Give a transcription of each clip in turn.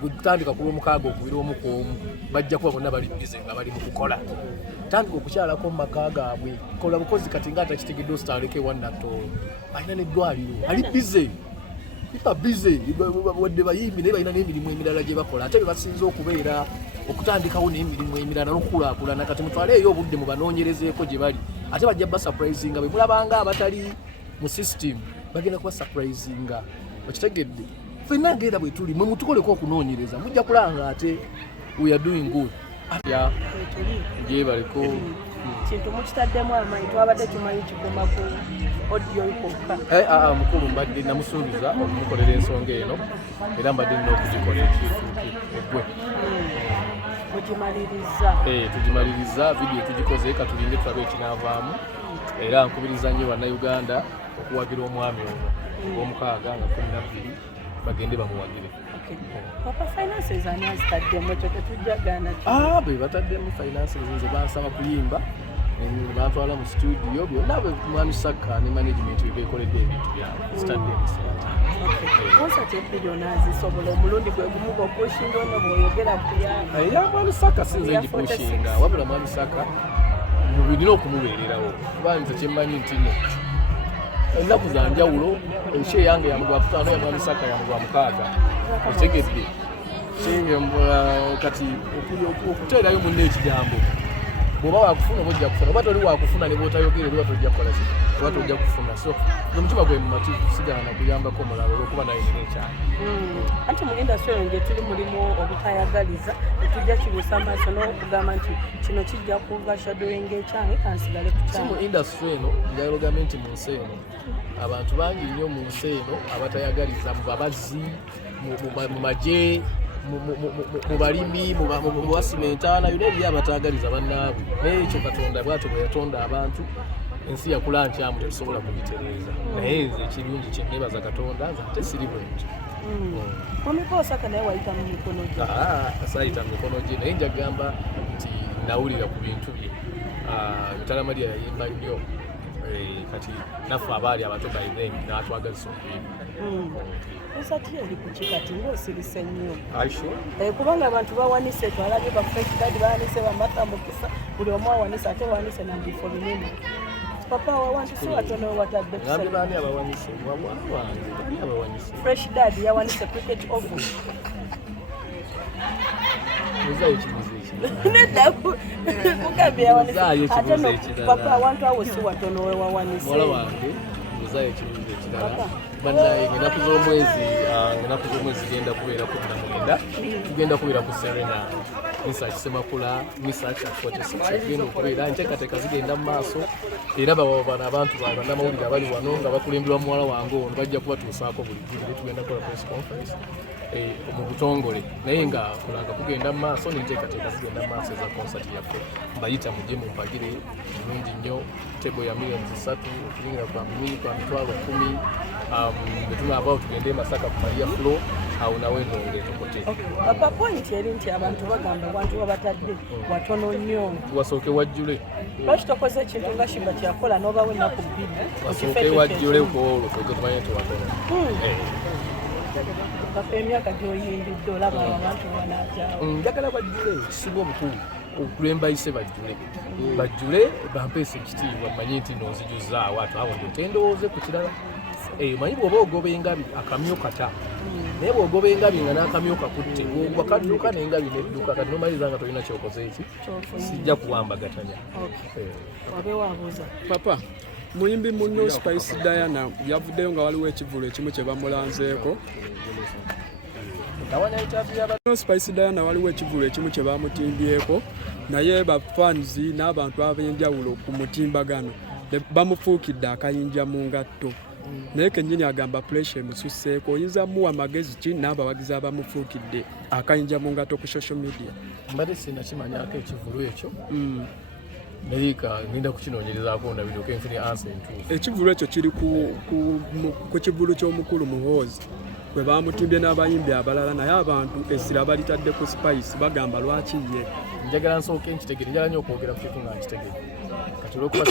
gutandika ku omukaaga okubira omukoomu bajja kuba bonna bali busy nga bali mu kukola tandika okukyalako mu maka gaabwe kola bukozi kati nga atakitegedde ositaaleko ewannato alina n'eddwaliro ali busy ipa busy wadde bayimbi naye balina n'emirimu emirala gye bakola ate be basinza okubeera okutandikawo n'emirimu emirala n'okukulaakulana kati mutwaleeyo obudde mu banoonyerezeeko gye bali ate bajja basurprisinga bwe mulabanga abatali mu system bagenda kuba surprisinga okitegedde ffenna ngenda bwe tuli mwe mutukoleko okunoonyereza mujja kulanga ate we are doing good gyebaliko kintu mukitaddemu amaanyi twabadde tumanyi kigoma ku audio yokka mukulu mbadde namusuubiza okumukolera ensonga eno era mbadde nina okugikola eggwe tugimaliriza vidiyo tugikoze katulinde tulabe ekinaavaamu era nkubiriza nnyo bannayuganda okuwagira omwami ono omukaaga nga 12 bagende bamuwagire Papa finances ani azitaddemu ekyo tetujjagana be bataddemu finances nze bansaba kuyimba bantwala mu studio byonna mwami Saka ne management bekoledde ebintu byabwe zitaddemu concert ebbiriona azisobola omulundi gwe gumu gw'okushinga ono bw'oyogera ya mwami Saka sinze ngikushinga wabula mwami Saka nina okumubeererawo kuba nze kyemmanyi nti no ennaku za njawulo enshe yange yamugwa kutaano ya mwami Saka yamugwa mukaaga otegedde kati okuteerayo munne ekigambo bw'oba wakufuna oba ojja kufuna oba toli wakufuna ne bw'otayogere oba tojja kukola ki oba tojja kufuna so omutima gwe mumativu sigana kuyambako omulala olw'okuba naye nina ekyalo anti mu industry eyo nge tuli mulimu obutayagaliza netujja kibuusa amaaso n'okugamba nti kino kijja kuva shadowing ekyange kansigale ku kyange mu industry eno njagala ogambe nti mu nsi eno abantu bangi nnyo mu nsi eno abatayagaliza mu babazzi mu magye mu balimi mu basimentaala yonna eriyo abatagaliza bannaabwe naye ekyo Katonda bw'atyo bwe yatonda abantu ensi yakula nkyamu tetusobola kugitereeza naye nze ekirungi kye neebaza Katonda nze ate siri bwekyo omiko Saka naye wayita mu mikono gye asaayita mu mikono gye naye njagamba nti nawulira ku bintu bye Mutala Maria yayimba nnyo kati naffe abaali abato by then n'atwagazisa okuyimba ensati eri ku kikati ng'osirise nnyo kubanga abantu bawanise twalabye ba fresh dad bawanise bamatha mukisa buli omu awanise ate wanise nambifo binene papa wawantu si watono watadde baani abawanise abawanise fresh dad yawanise cricket oval muzayo kibuzo kugambye yawanise ate no papa awantu awo si watono we wawanise mwala wange muzayo kibuzo ekirala bannaye ennaku z'omwezi genda kubeera ku 9 tugenda kubeera ku Serena Mesach Semakula Mesach 46 tugenda okubeera enteekateeka zigenda mu maaso era bano abantu bannamawulire abali wano nga bakulemberwa muwala wange ono bajja kubatuusaako buli giri tugenda kukola press conference mu butongole naye nga kulanga kugenda mu maaso n'enteekateeka zigenda mu maaso eza concert yaffe mbayita mujje mumpagire bulungi nnyo tebo ya millions 3 okulingira kwa mitwalo 10 betunaavaawo tugende Masaka ku Maria Flow awo nawe ndonge tokote papa point eri nti abantu bagamba abantu babatadde watono nnyo wasooke wajjule lwaki tokoze ekintu nga Shimba kyakola n'obawo ennaku bbiri wasooke wajjule olwoke tumanye nti watono papa emyaka gy'oyimbidde olaba abantu banajaawo njagala bajjule kisinga obukulu okulembayise bajjule bampeesa ekitiibwa manye nti nonzijuzaawo ate awo tendowooze ku kirala manyi bw'oba ogoba engabi akamyu kata naye bw'ogoba engabi nga n'akamyu kakutte wakadduka n'engabi nedduka kati nomaliza nga tolina kyokoze eki sijja kuwambagatanya papa muyimbi munno Spice Diana yavuddeyo nga waliwo ekivulo ekimu kye bamulanzeeko Spice Diana waliwo ekivulo ekimu kye bamutimbyeko naye bafans n'abantu ab'enjawulo ku mutimbagano bamufuukidde akayinja mu ngatto naye kennyini agamba pressure emususseeko oyinza muwa magezi ki n'abawagizi abamufuukidde akayinja mu ngatto ku social media mbadde sinakimanyako ekivulo ekyo naye ngenda kukinoonyerezaako ndabireko enfune answer entuufu ekivulo ekyo kiri ku kivulu ky'omukulu Muhoozi kwe bamutimbye n'abayimbi abalala naye abantu essira balitadde ku spice bagamba lwaki ye. Njagala nsooke nkitegere, njagala nnyo okwogera ku kintu nga nkitegere. Kati olw'okuba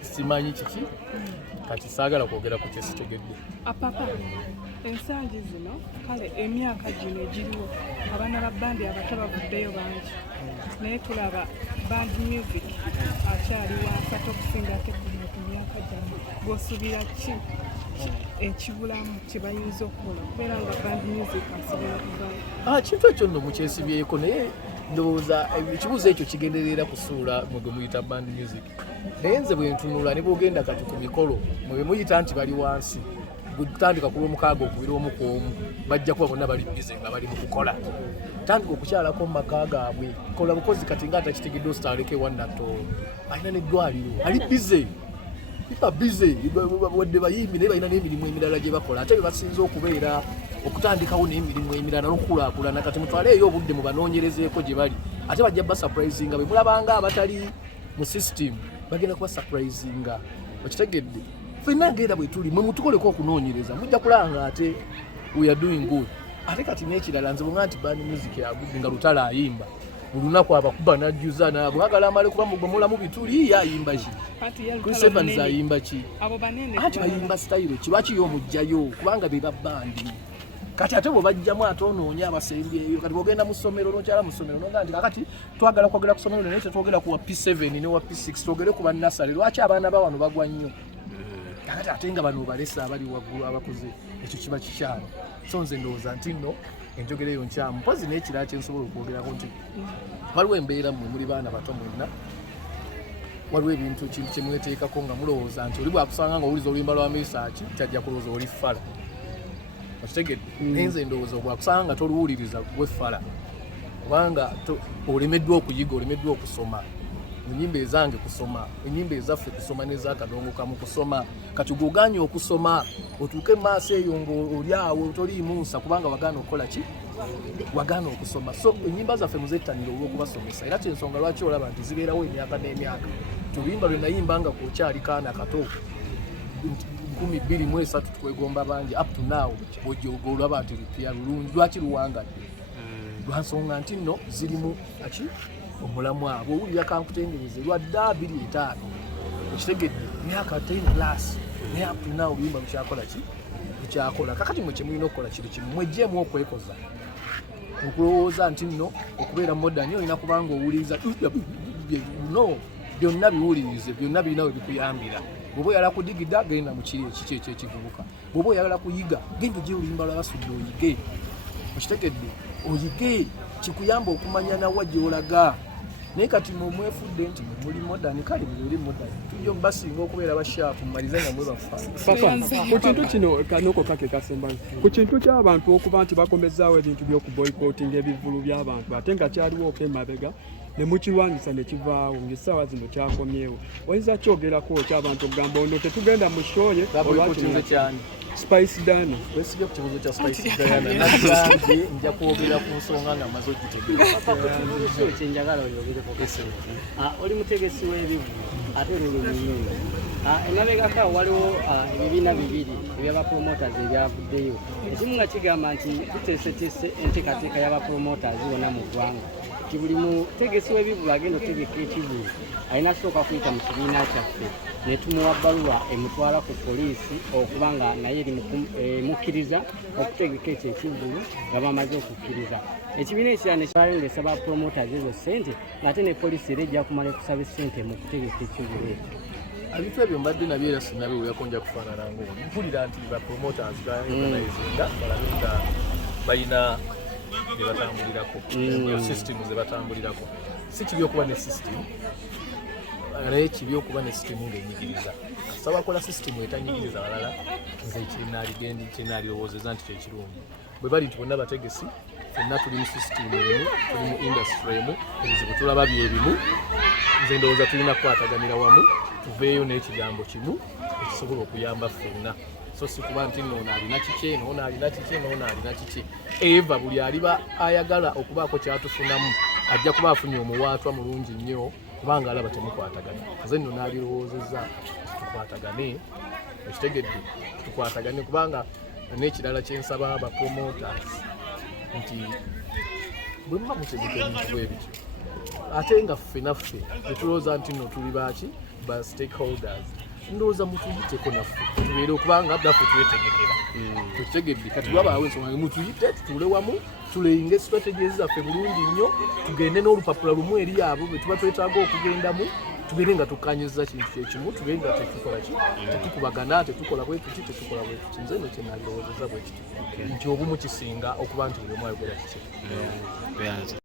simanyi kiki, kati saagala kwogera ku kyesitegedde. Papa, ensangi zino kale emyaka gino egiriwo abaana ba bandi abato bavuddeyo bangi naye tulaba band music akyali wansi ate okusinga ate ku myaka gyano gwosuubira ki ekibulamu kyebayinza okukola okubeera nga band music asobola okuvayo? Kintu ekyo nno mukyesibyeko naye ndowooza ekibuuzo ekyo kigenderera kusuula mwe gwe muyita band music. Naye nze bwe ntunula ne bwogenda kati ku mikolo mwe muyita nti bali wansi gutandika ku lw'omukaaga okubira omu ku omu bajja kuba bonna bali bize nga bali mu kukola. Tandika okukyalako mu maka gaabwe kola bukozi kati nga atakitegedde ositaaleko ewannatto alina n'eddwaliro ali bize pipa bize wadde bayimbi naye balina n'emirimu emirala gye bakola ate be basinza okubeera okutandikawo n'emirimu emirala n'okukulaakulana. Kati mutwaleeyo obudde mu banoonyerezeeko gye bali ate bajja basupurizinga bwe mulabanga abatali mu system bagenda kuba supurizinga. Okitegedde ffenna ngenda bwe tuli mwe mutukoleko okunoonyereza mujja kulanga ate we are doing good. Ate kati n'ekirala nze bwanga nti band music yagudde nga Lutale ayimba buli lunaku abakuba n'ajjuza bwagala amale kuba mugomolamu bituli ye ayimba ki? Chris Evans ayimba ki? Ati bayimba style ki? Lwaki yo mujjayo kubanga be babbandi. Kati ate bwe bajjamu ate onoonya abasembyeyo kati bwogenda mu ssomero n'okyala mu ssomero n'oga nti kakati twagala kwogera ku ssomero naye tetwogera ku wa P7 ne wa P6 twogere ku bannasale. Lwaki abaana ba wano bagwa nnyo? Kakati ate nga bano balesa abali waggulu abakuze ekyo kiba kikyalo. So nze ndowooza nti nno enjogera eyo nkyamu mpozi n'ekirala kye nsobola okwogerako nti waliwo embeera mmwe muli baana bato mwenna waliwo ebintu kintu kye mweteekako nga mulowooza nti oli bwakusanga nga owuliza oluyimba lwa Mesach kyajja kulowooza oli ffala. Okitegedde naye nze ndowooza bwakusanga nga toluwuliriza gwe ffala kubanga olemeddwa okuyiga olemeddwa okusoma. Ennyimba ezange kusoma, ennyimba ezaffe kusoma n'ezakadongo kamu kusoma. Kati gwoganye okusoma otuuke maaso eyo ng'oli awo toliimu nsa kubanga wagaana okukola ki? Wagaana okusoma. So ennyimba zaffe muzettanira olw'okubasomesa era kyensonga lwaki olaba nti zibeerawo emyaka n'emyaka. Oluyimba lwe nayimba nga kwokyali kaana kato 2023 twegomba bangi up to now ojjoga olaba nti lupya lulungi. Lwaki luwangadde? Lwa nsonga nti nno zirimu aki omulamu abo owulira kankutengereze lwadde 25 okitegedde myaka 10+ naye up to now oluyimba lukyakola ki? Lukyakola. Kakati mwe kye mulina okukola kiri kimu mwejjeemu okwekoza okulowooza nti nno okubeera modern olina kubanga owuliriza no byonna biwulirize byonna birina we bikuyambira. Bw'oba oyagala kudigida genda mu kiri ekiki ekyo ekivubuka. Bw'oba oyagala kuyiga genda ogye oluyimba lw'abasudde oyige. Okitegedde oyige kikuyamba okumanya nawa gy'olaga. Naye kati mwefudde nti muli modern kale muli modern tujja basinga okubeera bashaafu mmaliza nga mwe bafa. Ku kintu kino kanoko kake kasembayo ku kintu ky'abantu okuba nti bakomezaawo ebintu by'okuboycottinga ebivulu by'abantu ate nga kyaliwo okemabega ne mukirwanyisa ne kivaawo ng'essaawa zino kyakomyewo. Oyinza kyogerako ky'abantu okugamba ono tetugenda mu shoye olwakinze cyane Spice Diana. Wesibye ku kibuzo kya Spice Diana nakugambye nja kwogera ku nsonga nga maze okitegeera. Kyo kyenjagala oyogereko kesero. Oli mutegesi w'ebivu ate n'enyimba. Emabegako waliwo ebibiina bibiri eby'abapromoters ebyavuddeyo. Ekimu nga kigamba nti tuteeseteese enteekateeka y'abapromoters bonna mu ggwanga. Buli mutegesi w'ebivu agenda otegeka ekivulu alina sooka kuyita mu kibiina kyaffe ne tumuwa bbaluwa emutwala ku poliisi okuba nga naye emukkiriza okutegeka ekyo ekivulu nga bamaze okukkiriza. Ekibiina ekirala ne kyalonda esaba promoters ezo ssente ng'ate ne poliisi era ejja kumala ekusaba essente mu kutegeka ekivulu ekyo. Ebintu ebyo mbadde nabyo era sinabiwulirako nja kufaanana ng'oli. Mpulira nti ba promoters organizinga balabe nga balina bye batambulirako system ze batambulirako. Si kibi okuba ne system naye kibi okuba ne system ng'enyigiriza. Kasita bakola system etanyigiriza balala nze kyenaalirowozeza nti kyekirungi. Bwe bali nti bonna bategesi ffenna tuli mu system emu tuli mu industry emu ebizibu tulaba byebimu nze ndowooza tulina kukwataganira wamu tuveeyo n'ekigambo kimu ekisobola okuyamba ffenna. So si kuba nti nno alina kiki n'ono alina kiki n'ono alina kiki. Eva buli aliba ayagala okubaako kyatufunamu ajja kuba afunye omuwaatwa mulungi nnyo kubanga alaba temukwatagana. Nze nno naalirowoozezza tukwatagane. Ekitegedde tukwatagane kubanga n'ekirala kyensaba aba promoters nti bwe muba mutegeka ebintu bwe bityo ate nga ffe naffe tetulowooza nti nno tuli baaki ba stakeholders ndowooza mutuyiteko naffe tubeere okubanga naffe twetegekera tukitegedde kati wabaawo ensonga mutuyite tutuule wamu tuleyinga strategies zaffe bulungi nnyo tugende n'olupapula lumu eri abo bwe tuba twetaaga okugendamu tugende nga tukkanyiza kintu kyekimu tugende nga tetukola ki tetukubagana tetukola bwe tuti tetukola bwe tuti nze no kyenandirowoozeza bwe kiti nti obumu kisinga okuba nti buli omu ayogera kiki